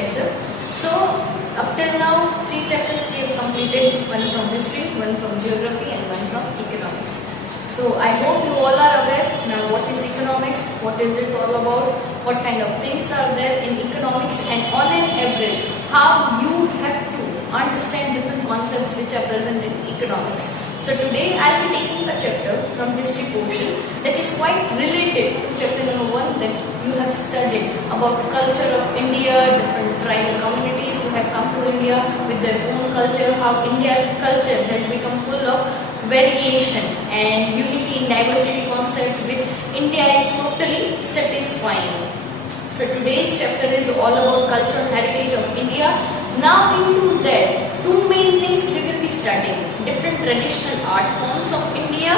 lecture. So up till now 3 chapters we have completed, one from history, one from geography and one from economics. So I hope you all are aware now what is economics, what is it all about, what kind of things are there in economics, and on an average how you have to understand different concepts which are present in economics. So today I will be taking a chapter from history portion that is quite related to chapter number 1 that you have studied about culture of India, different tribal communities who have come to India with their own culture, how India's culture has become full of variation and unity in diversity concept which India is totally satisfying. So today's chapter is all about cultural heritage of India. Now into that, two main things we will be studying: different traditional art forms of India,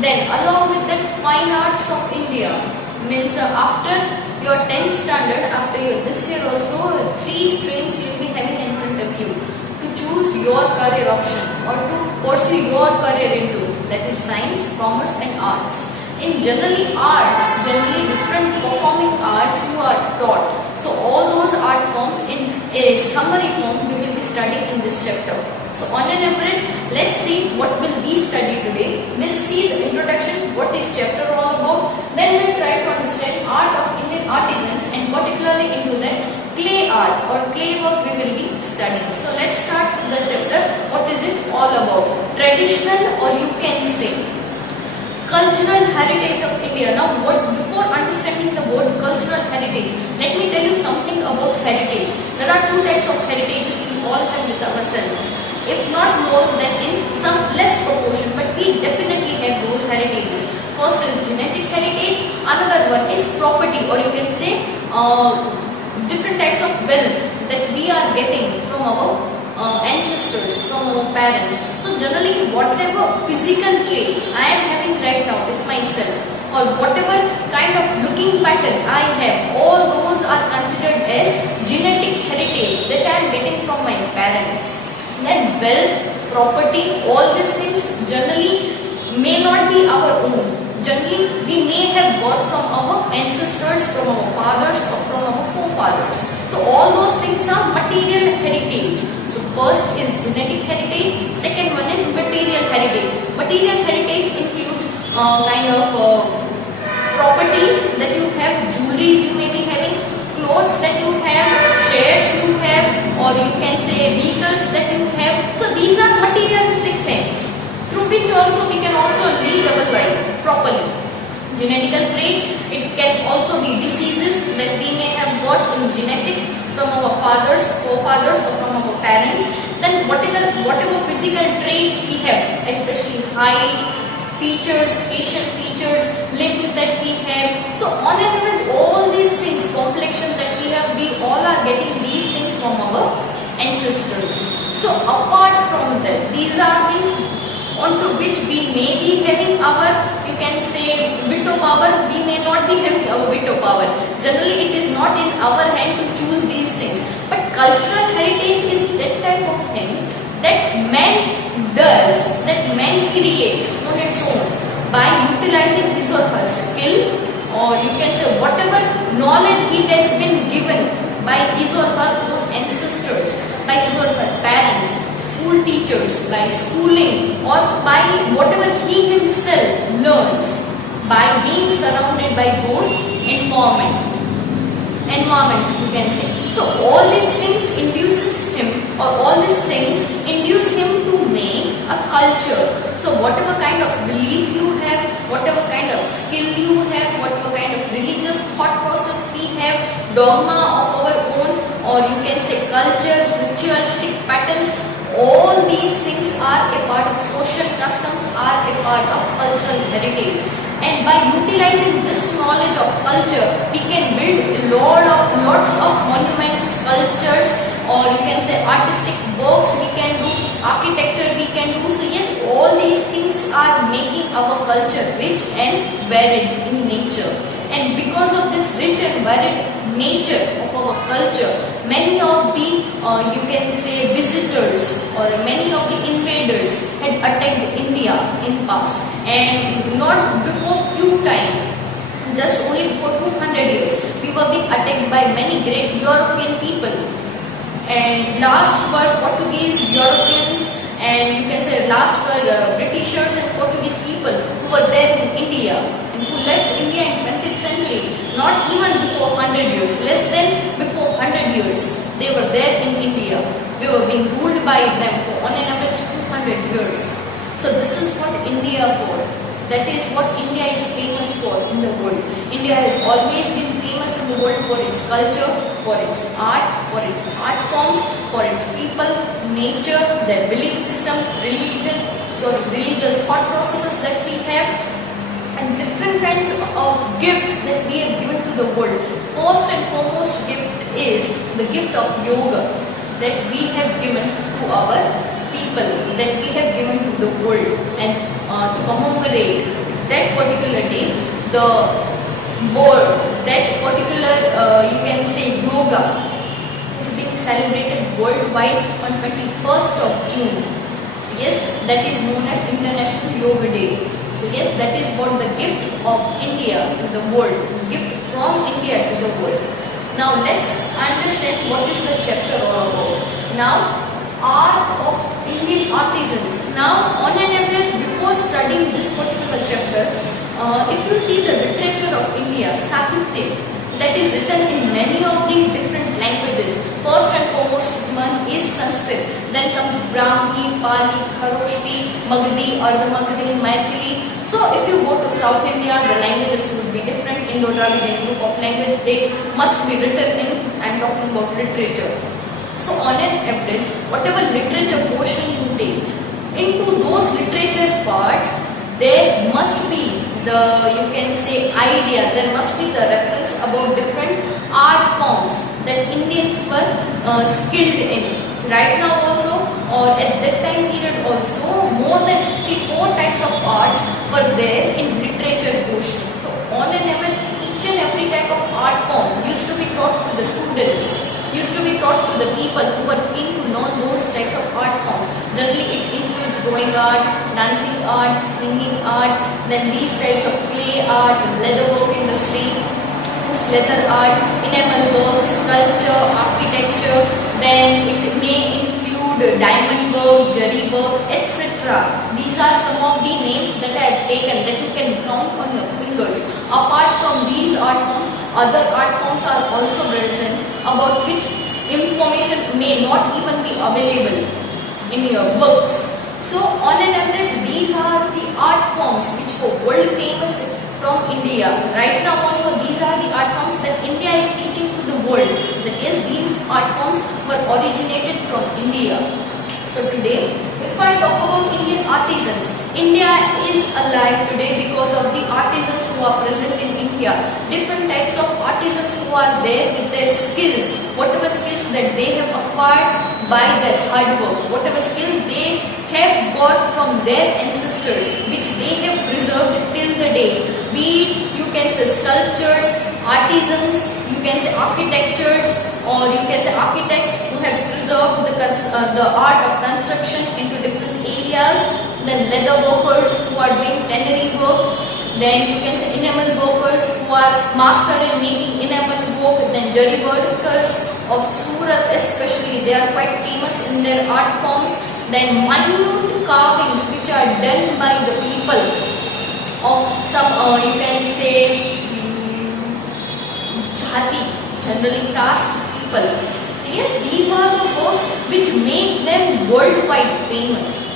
then along with that fine arts of India. Means after your 10th standard, after your this year also, 3 streams you will be having in front of you to choose your career option or to pursue your career into, that is science, commerce and arts. In generally arts, generally different performing arts you are taught. So all those art forms in a summary form we will be studying in this chapter. So on an average, let's see what will we study today. We'll see the introduction, what is chapter all about. Then we'll try to understand art of Indian artisans and particularly into that clay art or clay work we will be studying. So let's start with the chapter. What is it all about? Traditional, or you can say cultural heritage of India. Now, before understanding the word cultural heritage, let me tell you something about heritage. There are 2 types of heritages we all have with ourselves. If not more than in some less proportion, but we definitely have those heritages. First is genetic heritage, another one is property, or you can say different types of wealth that we are getting from our ancestors, from our parents. So generally whatever physical traits I am having right now with myself, or whatever kind of looking pattern I have, all those are considered as genetic heritage that I am getting from my parents. Then wealth, property, all these things generally may not be our own. Generally we may have got from our ancestors, from our fathers or from our forefathers. So all those things are material heritage. So first is genetic heritage, second one is material heritage. Material heritage includes kind of properties that you have, jewelries you may be having, clothes that you have, shares you have, or you can say vehicles that you have. So these are materialistic things through which also we can also lead our life properly. Genetical traits, it can also be diseases that we may have got in genetics from our fathers, forefathers or from our parents. Then whatever physical traits we have, especially height, features, facial features, limbs that we have. So on an average all these things, complexion that we have, we all are getting these things from our ancestors. So apart from that, these are things onto which we may be having our, you can say, veto power, we may not be having our veto power. Generally it is not in our hand to choose these things. But cultural heritage is that type of thing that man does, that man creates on its own by utilizing his or her skill, or you can say whatever knowledge he has been given by his or her own ancestors, by his or her parents, school teachers, by schooling, or by whatever he himself learns by being surrounded by those environments you can say. So all these things induces him, or all these things induce him to make a culture. So whatever kind of belief you have, whatever kind of skill you have, whatever kind of religious thought process we have, dogma of our own, or you can say culture, ritualistic patterns, all these things are a part of social customs, are a part of cultural heritage. And by utilizing this knowledge of culture, we can build lots of monuments, sculptures, or you can say artistic works we can do, architecture we can do. So yes, all these things are making our culture rich and varied in nature. And because of this rich and varied nature of our culture, many of the you can say visitors or many of the invaders had attacked India in past, and not before few time just only before 200 years, we were being attacked by many great European people. And last were Portuguese, Europeans, and you can say last were Britishers and Portuguese people who were there in India and who left India in 20th century, not even before 100 years, less than before 100 years. They were there in India. We were being ruled by them for on an average 200 years. So this is what India for. That is what India is famous for in the world. India has always been famous in the world for its culture, for its art forms, for its people, nature, their belief system, religious thought processes that we have, and different kinds of gifts that we have given to the world. First and foremost gift is the gift of yoga that we have given to our people, that we have given to the world. And to commemorate that particular day, the board, that particular you can say yoga is being celebrated worldwide on 21st of June. So yes, that is known as International Yoga Day. So yes, that is what the gift of India to the world, gift from India to the world. Now let's understand what is the chapter all about. Now, art of Indian artisans. Now, on an average, before studying this particular chapter, if you see the literature of India, Sahitya, that is written in many of the different languages. First and foremost one is Sanskrit. Then comes Brahmi, Pali, Kharoshti, Magdi, Ardha-Magdi, Maithili. So if you go to South India, the languages would be different. Indo-Dravidian group of language, they must be written in, I'm talking about literature. So on an average, whatever literature portion you take, into those literature parts, there must be the, you can say, idea, there must be the reference about different art forms that Indians were skilled in. Right now also, or at that time period also, more than 64 types of arts were there in literature portion. So on an average, each and every type of art form used to be taught to the students, used to be taught to the people who were keen to learn those types of art forms. Generally it includes drawing art, dancing art, singing art, then these types of clay art, leatherwork industry, leather art, enamel work, sculpture, architecture, then it may include diamond work, jari work, etc. These are some of the names that I have taken that you can count on your fingers. Apart from these art forms, other art forms are also present about which information may not even be available in your books. So on an average, these are the art forms which were world famous from India. Right now also these are the art forms that India is teaching to the world. That is, these art forms were originated from India. So today, if I talk about Indian artisans, India is alive today because of the artisans who are present in India. Different types of artisans who are there with their skills, whatever skills that they have acquired by their hard work, whatever skill they have got from their ancestors, which they have preserved till the day. Be it, you can say, sculptures, artisans, you can say architectures, or you can say architects who have preserved the art of construction into different areas. Then leather workers who are doing tannery work. Then you can say enamel workers who are master in making enamel work. Then jari workers of Surat especially, they are quite famous in their art form. Then minute carvings which are done by the people of some you can say jati, generally caste people. So yes, these are the works which make them worldwide famous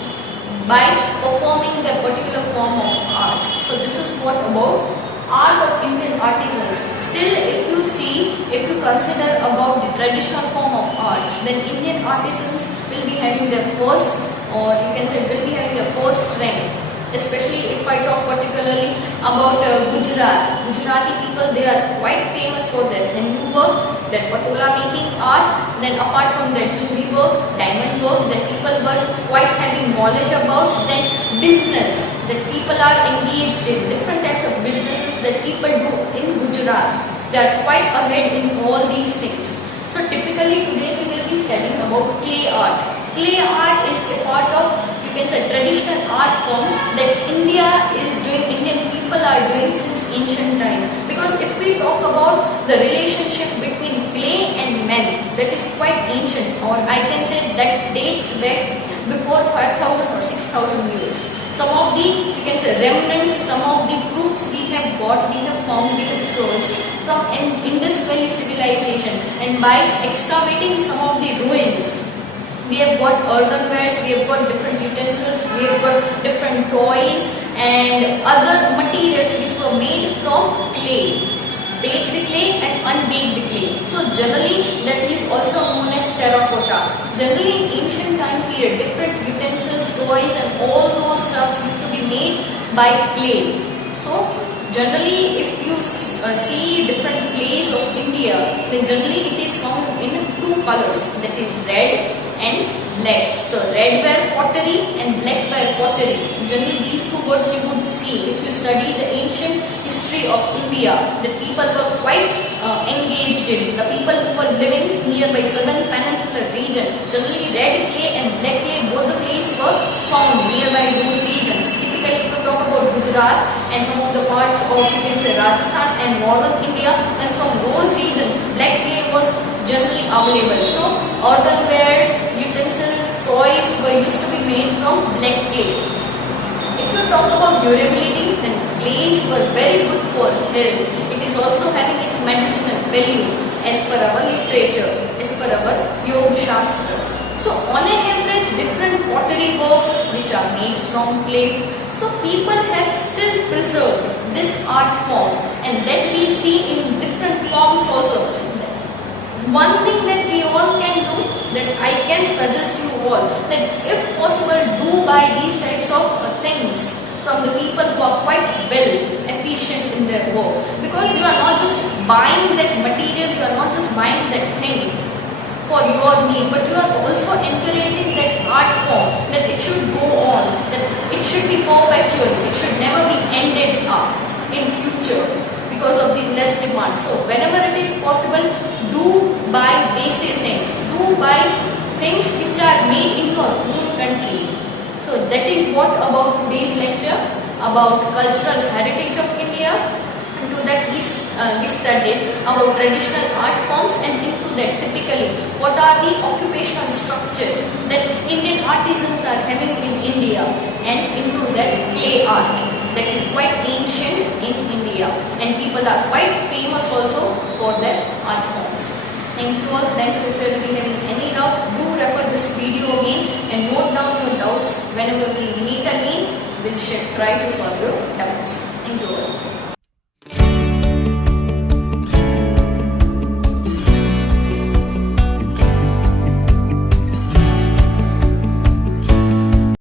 by performing their particular form of art. So this is what about art of Indian artisans. Still, if you see, if you consider about the traditional form of arts, then Indian artisans will be having their first, or you can say will be having their first rank. Especially if I talk particularly about Gujarat. Gujarati people, they are quite famous for their Hindu work, their patola making art. Then apart from that, jewelry work, diamond work, that people were quite having knowledge about. Then business, that people are engaged in different types of businesses that people do in Gujarat. They are quite ahead in all these things. So typically today we will be studying about clay art. Clay art is a part of, you can say, traditional art form that India is doing, Indian people are doing since ancient time. Because if we talk about the relationship between clay and men, that is quite ancient, or I can say that dates back before 5,000 or 6,000 years. Some of the, you can say, remnants, some of the proofs we have got, we have found, we have searched from an Indus Valley civilization, and by excavating some of the ruins, we have got earthenwares, we have got different utensils, we have got different toys and other materials which were made from clay, baked clay and unbaked clay. So generally that is also known as terracotta. So generally in ancient time period, different utensils, toys and all those stuffs used to be made by clay. So generally if you see different clays of India, then generally it is found in two colors, that is red and black. So red ware pottery and black ware pottery. Generally these two words you would see if you study the ancient history of India, that people were quite engaged in. The people who were living nearby southern peninsular region, generally red clay and black clay, both the clays were found nearby those regions. Typically if you talk about Gujarat and some of the parts of, you can say, Rajasthan and northern India, then from those regions black clay was generally available. So earthenwares, utensils, toys were used to be made from black clay. If you talk about durability, then clays were very good for health. It is also having its medicinal value as per our literature, as per our Yoga Shastra. So on an average, different pottery works which are made from clay. So people have still preserved this art form, and that we see in different forms also. One thing that we all can do, that I can suggest you all, that if possible do buy these types of things from the people who are quite well efficient in their work, because you are not just buying that material, you are not just buying that thing for your need, but you are also encouraging that art form, that it should go on, that it should be perpetual, it should never be ended up in future because of the less demand. So whenever it is possible, do buy basic things, do buy things which are made in your own country. So that is what about today's lecture about cultural heritage of India. Into that we studied about traditional art forms, and into that typically what are the occupational structure that Indian artisans are having in India, and into that clay art that is quite ancient in India, and people are quite famous also for their art forms. Thank you all. Thank you. If you will be having any doubt, do refer this video again and note down your doubts. Whenever we meet again, we'll try to solve your doubts. Thank you all.